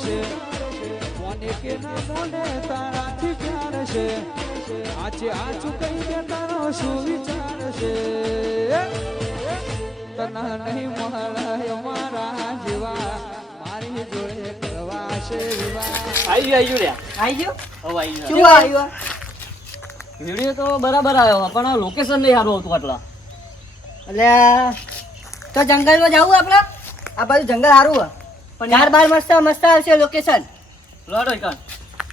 છે મોને કે ના મોને તારાથી પ્યાર છે આજે આચું કઈ દે તારો શું વિચાર છે તને નહીં મળે મારા જેવા મારી જોડે કરવા છે વિવાહ આવી ગયો રે આવી ગયો હવે આવી શું આવ્યો વિડિયો તો બરાબર આવ્યો પણ લોકેશન નહીં સારું હતું આટલા એટલે તો જંગલમાં જવું આપણે આ બાજુ જંગલ સારું હોય પણ યાર બાર મસ્ત મસ્ત આવશે લોકેશન લડો ઈકન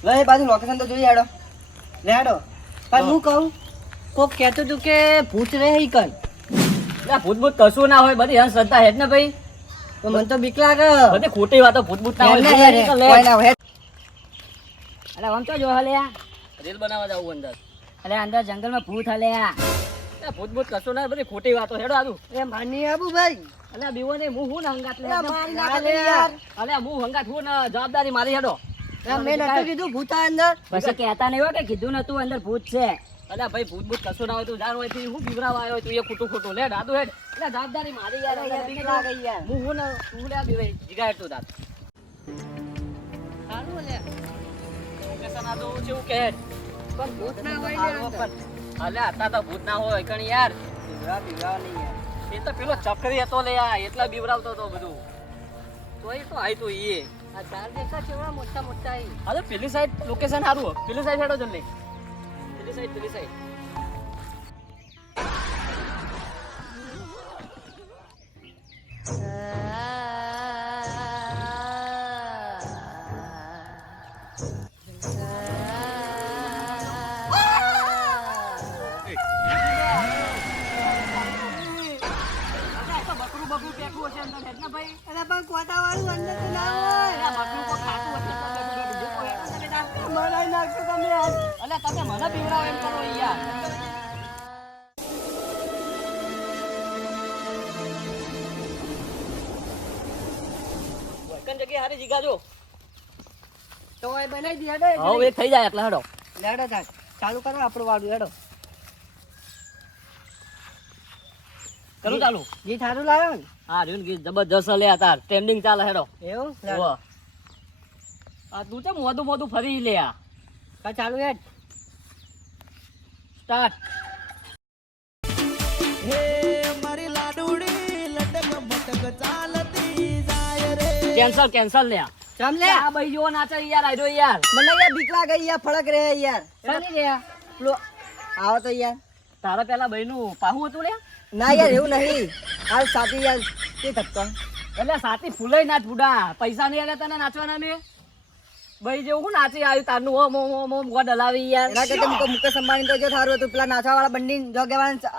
લે એ બાજુ લોકેશન તો જોઈ હેડો લે હેડો પણ હું કહું કોક કહેતું હતું કે ભૂત રહે ઈ કઈ ભૂત ભૂત કશું ના હોય બધી શ્રદ્ધા હેડ ને ભાઈ તો મને તો બીક લાગે બધી ખોટી વાતો ભૂત ભૂત ના હેડ ને હોય હેડ, કોઈ ના હોય. અરે આમ તો જો હલે રીલ બનાવવા જાવું અંદર અરે અંદર જંગલમાં ભૂત હલે ભૂત ભૂત કશું ના હોય, બધી ખોટી વાતો હેડો આદુ એ માની આબુ ભાઈ અલ્યા બીવો ને હું હું ને હંગાત લે અલા મારી નાખે યાર અલ્યા હું હંગાત હું ને જવાબદારી મારી હેડો મેં નતું કીધું ભૂત આ અંદર પછી કહેતા નહીં હોય કે કીધું નતું અંદર ભૂત છે અલ્યા ભાઈ ભૂત ભૂત કશું ના હોય તું જાણ હોય થી હું બીવરાવા આવ્યો તું એ ખોટું ખોટું લે દાદુ હેડ એટલે જવાબદારી મારી યાર યાર, બીક લાગે યાર. હું હું ને તું લે બીવે જીગા હેડ તું દાદ સારું લે લોકેશન આ તો છે એવું કે હેડ પણ ભૂત ના હોય યાર અંદર. અલ્યા આતા તો ભૂત ના હોય કણ યાર બીવરા નહીં યાર એ તો પેલો ચકરી હતો લે આ એટલા બીવરાવતો તો બધું તો એ તો આઈ તો ઈ આ ઝાડ દેખા કેવડા મોટા મોટા ઈ. અરે પેલી સાઈડ લોકેશન સારું પેલી સાઈડ હેડો જલ્દી પેલી સાઈડ બકરું બકરું પેકું હશે અંદર હેડ ને ભાઈ અરે પણ કોટાવાળું અંદર તો ના હોય બકરું કો ખાતું હશે તો બકરું હેડ ને બેટા મરાઈ નાખશો તમે આજ. અલ્યા તમે મને બીવરાવ એમ કરો યાર વૈકન જગ્યાએ હારી જીગા જો તો એ બનાવી દી હેડો હવે એક થઈ જાય એટલે હેડો લેડો થાય ચાલુ કરો આપણું વાળું હેડો કરું ચાલુ ગીત સારું લાવ્યો ને હા રીન ગીત જબરજસ્ત લે તાર ટ્રેન્ડિંગ ચાલે હેડો એવું ઓવા આ તું છે મોદું મોદું ફરી લે આ કા ચાલુ હેડ સ્ટાર્ટ હે મારી લાડુડી લટક મટક ચાલતી જાય રે કેન્સલ કેન્સલ લે આ ચમ લે આ ભાઈ જો નાચે યાર આઈડો યાર મને યાર બીક લાગે યાર ફળક રહે યાર ચાલી રહ્યા લો આવો તો યાર તારા પેલા ભાઈ નું પાહુ હતું લે ના યાર એવું નહીં હાલ સાથી યાર કે ધક્કો એટલે સાથી ફૂલાઈ નાચ બુડા પૈસા નહીં આલ્યા તને નાચવાના મેં ભાઈ જેવું હું નાચી આવ્યું તારનું ઓમ ગોડ હલાવી યાર એના કરતા મુકેશ અંબાણી તો જો થારું હતું પેલા નાચવા વાળા બંડી જોગેવાળા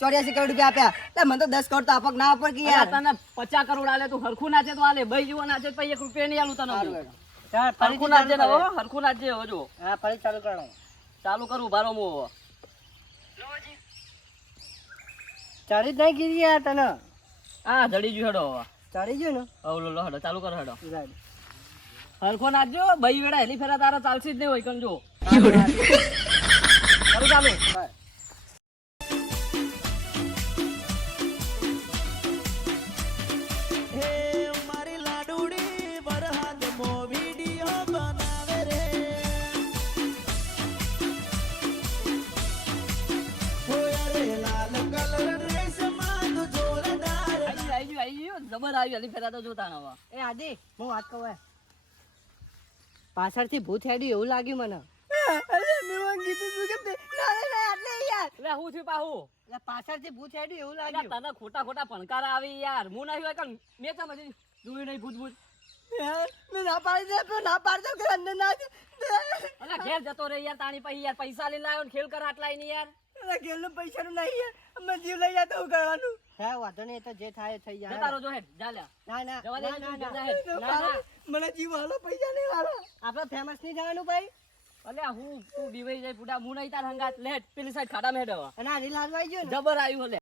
884 કરોડ રૂપિયા આપ્યા એટલે મને તો 10 કરોડ તો આપક ના આપક યાર યાર તને 50 કરોડ આલે તું હરખું નાચે તો આલે ભાઈ જેવો નાચે તો 1 રૂપિયા નહીં આલું તને ચાલ હરખું નાચે ને હો હરખું નાચે હવે જો હા ફરી ચાલુ કરો ચાલુ કરું બારો મો ચાલી જ નહીં ગીરી યાર તને હા જડી ગયું હેડો હવે ચાલી ગયું ને હવે લો હેડો ચાલુ કરો હેડો રાઈટ. હરખો નાચજો ભાઈ વેડા હેલી ફેરા તારા ચાલશે જ નહીં હોય કણ જો કરું ચાલુ હે મારી લાડુડી વરહાદ મો વિડિયો બનાવે રે હોયા રે લાલ કલર ડ્રેસ માં તું જોરદાર આવી ગયું જબર આવી હેલી ફેરા તો જોતા ન હવે એ આદિ હું વાત કહું હે. પાછળથી ભૂત હેડ્યું એવું લાગ્યું મને અરે મેં કીધું તું કે ના આટલે યાર એટલે હું થયું પાહુ એટલે પાછળથી ભૂત હેડ્યું એવું એટલે લાગ્યું તને ખોટા ખોટા ભણકાર આવી યાર હું નહીં હોય કણ મેં તો મજી જોયું નહીં ભૂત ભૂત મેં ના પાડી દે પણ ના પાડી દે કે અંદર ના અલા ઘેર જતો રે યાર તાણી પછી યાર પૈસા લઈને લાવ્યો ને ખેલ કર આટલાય નહીં યાર અરે ગેલનો પૈસાનું નહીં યાર અમે જીવ લઈ જાય તો શું કરવાનું હે વાંધો નહીં એ તો જે થાય એ થઈ જાય જતા રહો જો હેડ જા લ્યા ના ના જવા દે, ના, ના, જતા ના. હેડ. ના, ના. મને જીવ હાલો પૈસા નહીં હાલો આપણે ફેમસ નહીં જવાનું ભાઈ અલ્યા હું તું બીવાઈ જાય પુડા હું નહીં તાર હંગાત લેટ પેલી સાઈડ ખાડામાં હેડ હવે અને આ રીલ હાલવાઈ ગયો ને જબર આવ્યું લે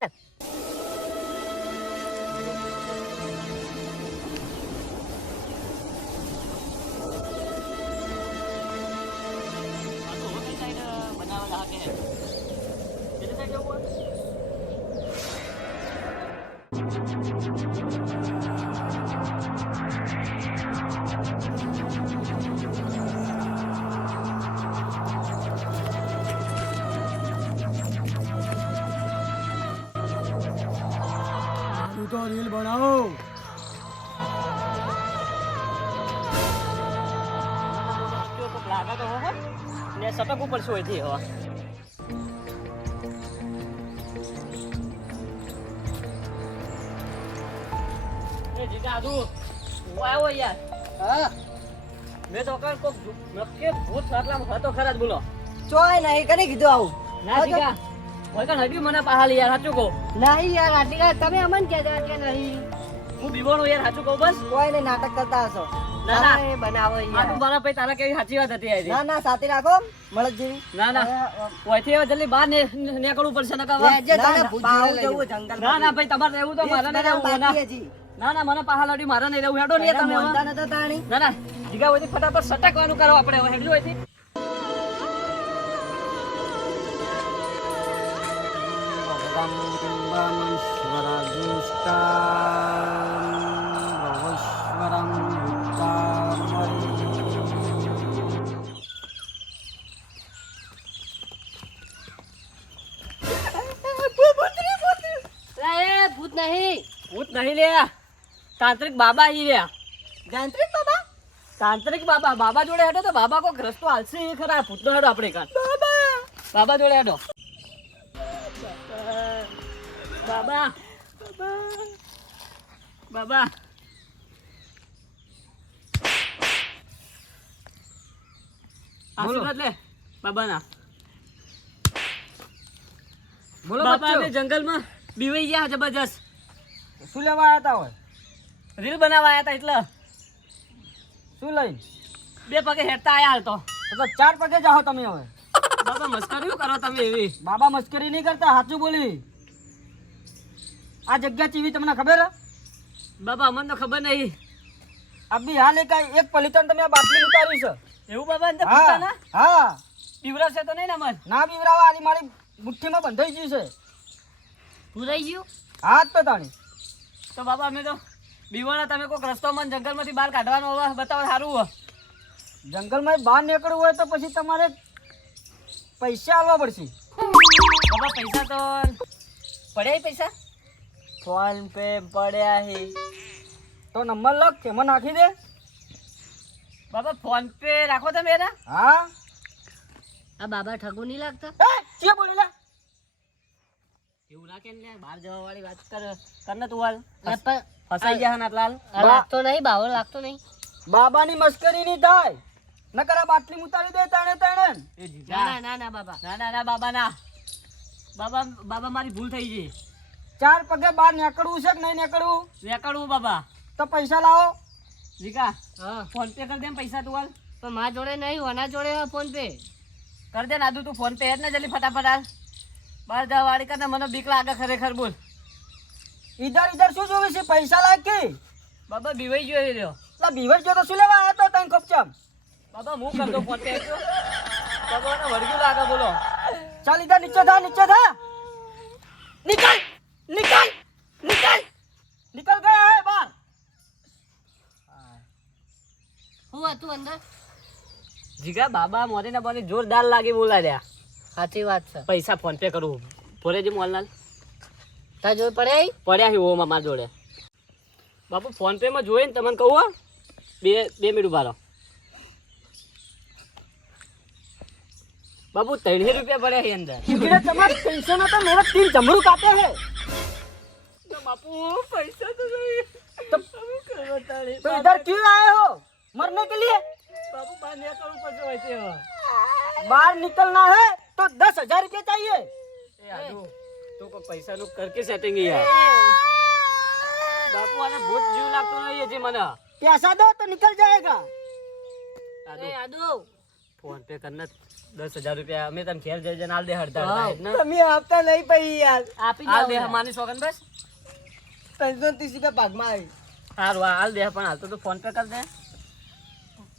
બનાવેલા કે પેલી સાઈડ જવું હોય તો રીલ બનાવો. લાગે તો હો ને સટક ઉપર શું હોય થી હવે એ જીગા આદુ હું આવ્યો યાર. હા મેં તો કાલ કોક નક્કી ભૂત સાટલામાં હતો ખરા જ બોલો. ચોય નહીં કને કીધું આવું? ના જીગા હોય કાલ હડ્યું મને પાહાલી યાર સાચું કહું. નહીં યાર આટલી રાત તમે અમન કહેતા કે નહીં. હું બીવાણો યાર સાચું કહું બસ. કોઈ ને નાટક કરતા હશો. ના, ના. તમે બનાવો આ તું યાર. મારા ભાઈ તારા કેવી સાચી વાત હતી આ ના ના સાથે રાખો મળદ જેવી. ના ના ઓયથી હવે જલ્દી બહાર નીકળવું પડશે નકર ના, હવે. ના, બાવ જવું જંગલ ના ના ભાઈ તમારે રહેવું તો મારે નહીં રહેવું. ના ના ના મને પાહા લાડી મારે નહીં રહેવું. હેડો નહીં તમે હવે. ના ના જીગા હોય ફટાફટ સટકવાનું કરો આપણે હવે હેડલું હોય ભૂત નહીં. ભૂત નહીં લે તાંત્રિક બાબા ઈ રે. તાંત્રિક બાબા? તાંત્રિક બાબા બાબા જોડે હેડો તો બાબા કોક રસ્તો હાલશે એ ખરા. ભૂતનો હેડો આપણે કાન બાબા જોડે હેડો. બાબા બાબા આશીર્વાદ લે બાબાના. બોલો બાબા અમે જંગલમાં બીવાઈ ગયા જબરજસ્ત. શું લેવા આવ્યા હોય? રીલ બનાવવા આવ્યા હતા એટલે શું લઈ? બે પગે હેડતા આયા હાલ તો. તો 4 પગે જાઓ તમે હવે. બાબા મસ્કરીઓ કરો તમે એવી. બાબા મસ્કરી નહીં કરતા, સાચું બોલી. આ જગ્યા ચીવી તમને ખબર હે? બાબા અમને તો ખબર નહીં. અભી હાલ એક પલિતન તમે આ બાટલી ઉતારી છે. એવું બાબા અંદર હા પૂછાના હા પીવરાશે તો નહીં ને મન. ના બીવરાવા આલી મારી મુઠ્ઠીમાં બંધાઈ ગઈ છે. પૂરાઈ ગયું હાથ તો તાણી. તો બાબા અમે તો બીવાણા. તમે કોઈક રસ્તો મને જંગલમાંથી બહાર કાઢવાનો હવે બતાવો સારું હોય. જંગલમાં બહાર નીકળવું હોય તો પછી તમારે પૈસા આલવા પડશે. બાબા પૈસા તો પડ્યા પૈસા ફોન પે પડ્યા હે તો નંબર લખ તેમાં નાખી દે. બાબા ફોન પે રાખો તમે એના. હા આ બાબા ઠગુ નહીં લાગતા? કે બોલેલા એવું ના કેમ લે બહાર જવા વાળી વાત કર ને તું હાલ. અરે પણ ફસાઈ ગયા હે નાટલાલ. આ લાગતો નહીં, બાવો લાગતો નહીં. બાબાની મસ્કરી નહીં થાય. નકર આ બાટલી ઉતારી દે તાણે તાણે. એ ના જીજા ના ના ના બાબા. ના ના ના બાબા ના. બાબા બાબા મારી ભૂલ થઈ ગઈ. 4 પગે બહાર નીકળવું છે કે નહીં નીકળવું? નીકળવું બાબા. તો પૈસા લાવો. જીગા હા ફોન પે કર દે ને પૈસા તું હાલ. પણ મારા જોડે નહીં, ઓના જોડે હે ફોન પે. કર દે નાદુ તું ફોન પે હેડ ને જલ્દી ફટાફટ હાલ. બહાર જવા વાળી કર ને મને બીક લાગે ખરેખર બોલ. ઈધર શું જોવે છે? પૈસા લાગ કે બાબા બીવાઈ ગયો એ રહ્યો. લા બીવર જો તો શું લેવા આવ્યો તો તને ખપચમ. બાબા હું કર દઉં ફોન પે હેડ તો. બાબાને વળગ્યું લાગે બોલો. ચાલ ઈધર નીચે થા નિકલ નિકલ નિકલ નિકલ ગયા હે બહાર. હું હતું અંદર? જીગા બાબા મોરી ના બોની જોરદાર લાગી બોલા રહ્યા. સાચી વાત છે. પૈસા ફોન પે કરું ભોરે જે મોલનાલ તાર જોડે પડે? પડ્યા છે ઓમાં મારા જોડે. બાપુ ફોન પે માં જોઈએ ને તમને કહું હો. બે મિનિટ ઉભા રહો. બાપુ 300 રૂપિયા પડ્યા છે અંદર. ઈકડે તમારે પૈસા ના તો મેરા 3 જમરૂ કાપે હે. તો બાપુ પૈસા તો નહીં. તો इधर क्यों आए हो? मरने के लिए? બાપુ બહાર નીકળવું પડશે હોય છે હવે. बाहर निकलना है तो 10,000 रुपये चाहिए. એ આદુ તું કોઈ પૈસાનું કરકે સેટિંગ યાર. બાપુ આને ભૂત જીવ લાગતો નહીં હજી મને. पैसा दो तो निकल जाएगा. આદુ એ આદુ ફોન પે કરને 10,000 રૂપિયા અમે તને ઘેર જઈ જઈને હાલ દે હડતા ને તમે આપતા નહીં પઈ યાર. આપી હાલ દે દે. માની સોગન બસ. 330 રૂપિયા ભાગમાં આવી. સારું હાલ દે પણ હાલ તો તું ફોન પે કર દે.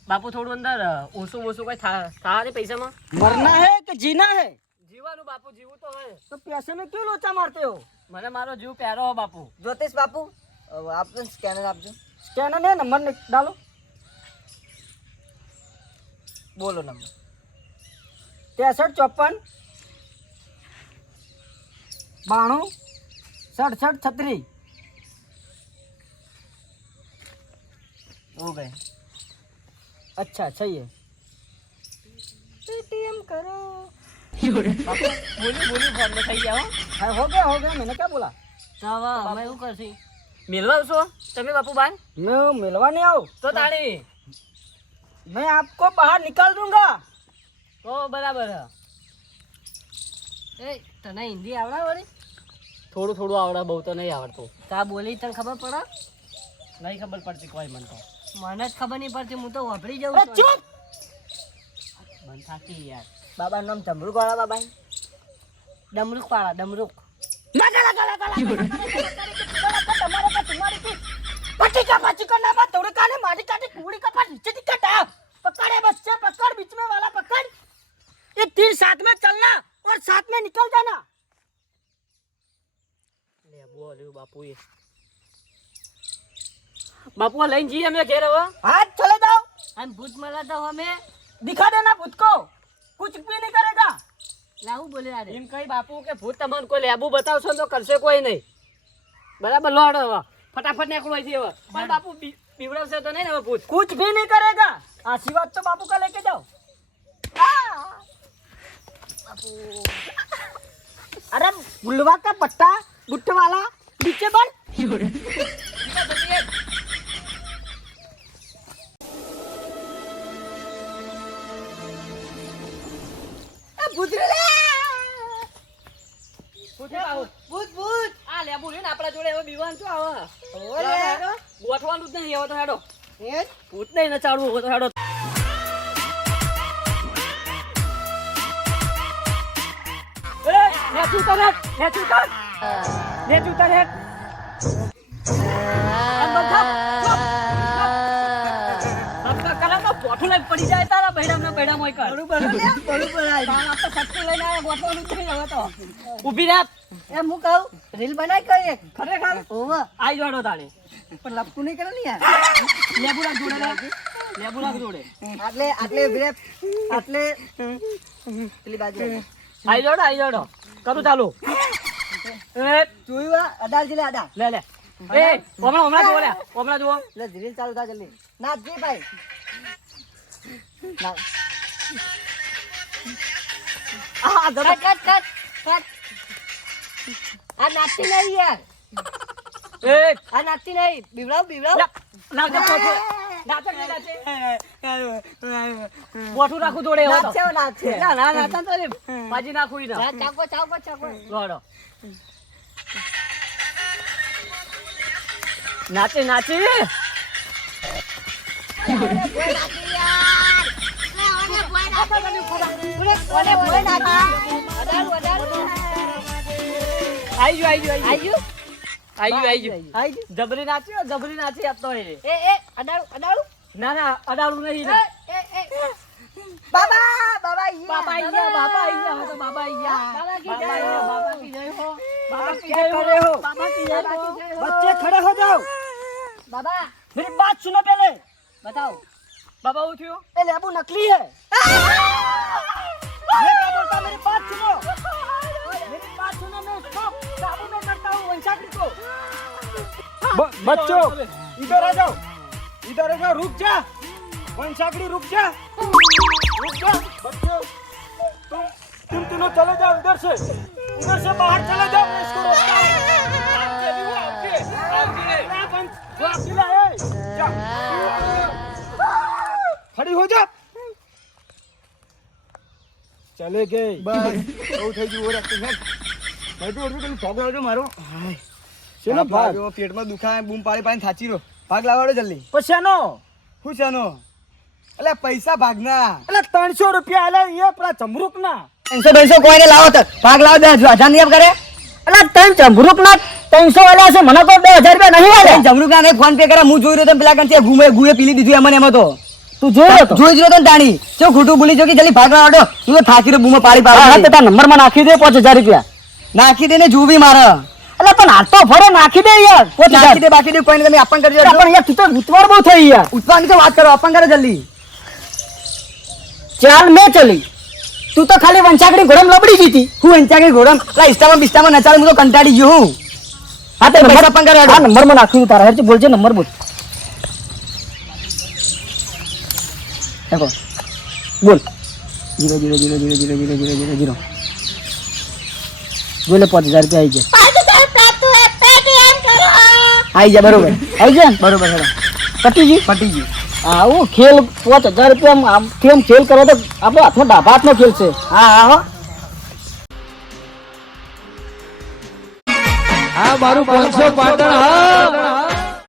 બાપુ થોડું અંદર ઓછું કઈ થા ને પૈસામાં. मरना है कि जीना है? જીવાનું બાપુ જીવું તો હોય. तो पैसे में क्यों लोचा मारते हो? મને મારો જીવ પ્યારો હો બાપુ. ज्योतिष बापू आप स्कैनर आप जो स्कैनर है नंबर डालो. बोलो नंबर 63 54 92 67 36. हो गए। अच्छा सही है। पेटीएम करो। બાપુ બોલી ફોન में થઈ ગયા હો. हाँ, हो गया मैंने क्या बोला। તો હવે અમે શું કરશી? મેલવા આવશો તમે બાપુ બાર मैं मिलवा नहीं आऊँ તો તાળી मैं आपको बाहर निकाल दूंगा। તો બરાબર હે. એ તને હિન્દી આવડે વળી? થોડું થોડું આવડે બહુ તો નહીં આવડતું. તા બોલી તને ખબર પડે? નહીં ખબર પડતી કોઈ મને તો. મને જ ખબર નહીં પડતી, હું તો વાપરી જાઉં अरे છું. चुप। બંધ થાકી યાર. बाबा नाम जमरूक वाला बाबा है। ડમરૂક પાડા ડમરૂક. पट्टी का पाची करना मत तोड़े काले मारी काटे कुड़ी का पास नीचे दिक्कत है। पकड़े बच्चे पकड़ बीच में वाला पकड़। ये तीन साथ में चलना और साथ में निकल जाना। લેબુ આલ્યું બાપુએ. બાપુ આ લઈને જઈએ અમે ઘેર હવે. हाथ चले जाओ। આમ ભૂત મળે તો અમે दिखा देना भूत को कुछ भी नहीं करेगा। લાવું બોલે આ રે. એમ કઈ બાપુ કે ભૂત તમને કોઈ લેબુ બતાવશો તો કરશે કોઈ નહીં. બરાબર લોડ હવે ફટાફટ નીકળો અહીંથી હવે. પણ બાપુ બીવડાવશે તો નહીં ને હવે ભૂત. कुछ भी नहीं करेगा। आशीर्वाद तो बापू का लेके जाओ। अरे बुलवा का पट्टा गुट्टे वाला नीचे बन। ભૂત આ લેબુ રહ્યું ને આપણા જોડે હવે બીવાનું શું આવે? ઓલે. હેડો. ગોઠવાનું જ નહીં હવે તો હેડો. એ ભૂત નહીં નચાડવું હવે તો હેડો. પડી જાય તારા બૈડા મોય કર. ઊભી રાખ. એમ હું કહું રીલ બનાવી કઈ એક ખરેખર ઓવા આઈ જોડો તાણે. પણ લપકું નહીં કરે ને યાર લેબુ રાખ જોડે લે. લેબુ રાખ જોડે. આટલે બ્રેક આટલે પેલી બાજુ આઈ જોડો કરું ચાલુ. એ જોયું આ અડાર જિલ્લા અડાર લે લે. એ હમણાં જુઓ લે. હમણાં જુઓ. એટલે રીલ ચાલુ થા જલ્દી નાચજી ભાઈ ના આ જરા કટ કટ કટ. આ નાચતી નહીં યાર, એ આ નાચતી નહીં. બીવડાવ બીવડાવ. નાચે પોઠો. નાચે નહીં નાચે. પોઠું રાખું જોડે હવે તો. નાચે નાચે ના ના નાચા તો રે. બાજી નાખું ઈ ના. જા, ચાકો ચાકો ચાકો. લોડો. નાચે ઓલે બોય નાચી. અડાડું અડાડું. આઈ ગયું. આઈ ગયું. જબરી નાચી આપતો હોય રે. એ અડાડું અડાડું. ના અડાડું નહીં એ ના. બાબા બાબા બાબા આઈ ગયા. બાબા કી જય હો. બાબા કી જય હો. क्या कर रहे हो? बाबा की जय हो. बच्चे खड़े हो जाओ। બાબા मेरी बात सुनो पहले। બતાવો. बाबा वो थयो. ये लेबू नकली है। ये क्या बोलता मेरी बात सुनो। मेरी बात सुनो मैं इसको काबू में करता हूँ वंशागरी को। बच्चों इधर आ जाओ, रुक जा वंशागरी, रुक जा बच्चों। तुम तीनों चले जाओ इधर से बाहर चले जाओ। मैं इसको रोकता हूँ। जो अकेला है जा, खड़ी हो जा। चले गए बस બહુ થઈ ગયું ઓર તું હેડ મેં તો પગ મારો શેનો ભાગ પેટમાં દુખાય બૂમ પાડી થાચી રહ્યો ભાગ લાવાડો જલ્દી पछानो હું શેનો એટલે પૈસા ભાગના એટલે 300 રૂપિયા આલે એ પેલા જમરૂક ના 300 કોઈને લાવો તો ભાગ લાવ દે હજાર નિયમ કરે એટલે તન જમરૂક ના 300 વાળા છે મને તો 2000 રૂપિયા નહીં આલે જમરૂક ના ને ફોન પે કરે હું જોઈ રહ્યો તો પેલા કંસે ગુએ પીલી દીધું એમને એમાં તો તું જોયો તો જોઈ રહ્યો તો તાણી ચો ખોટું બોલી જો કે જલ્દી ભાગ લાવાડો તું તો થાકી રહ્યો બૂમો પાડી હા પાડી તે નંબર માં નાખી દે 5000 રૂપિયા નાખી દે ને જોવી મારે એટલે પણ આ તો ફરો નાખી દે યાર 5000 નાખી દે બાકી દે કોઈને તમે આપણ કરજો પણ યાર તું તો ઉતવાળ બહુ થઈ યાર ઉત્પાદન કે વાત કરો આપણ કરે જલ્દી ચાલ મેં ચલી તું તો ખાલી વંશાકડી ઘોડમ લબડી જીતી હું અંચાકે ઘોડમ પેલા ઇસ્ટામાં બિસ્ટામાં નચાડ હું તો કંટાળી ગયો હું હા તે પૈસા નંબર પણ કરે હા નંબર માં નાખ્યું તારા હેરથી બોલજે નંબર બોલ देखो बोल 0 0 0 0 0 0 0 0 0 बोले 5000 रुपया आई जा बरोबर आई जा बरोबर है पटी जी हाँ वो खेल 5000 रुपया आम खेल करो तो आप हाथ में डाबा हाथ में खेल से हाँ हाँ આ મારું 500 પાટણ હા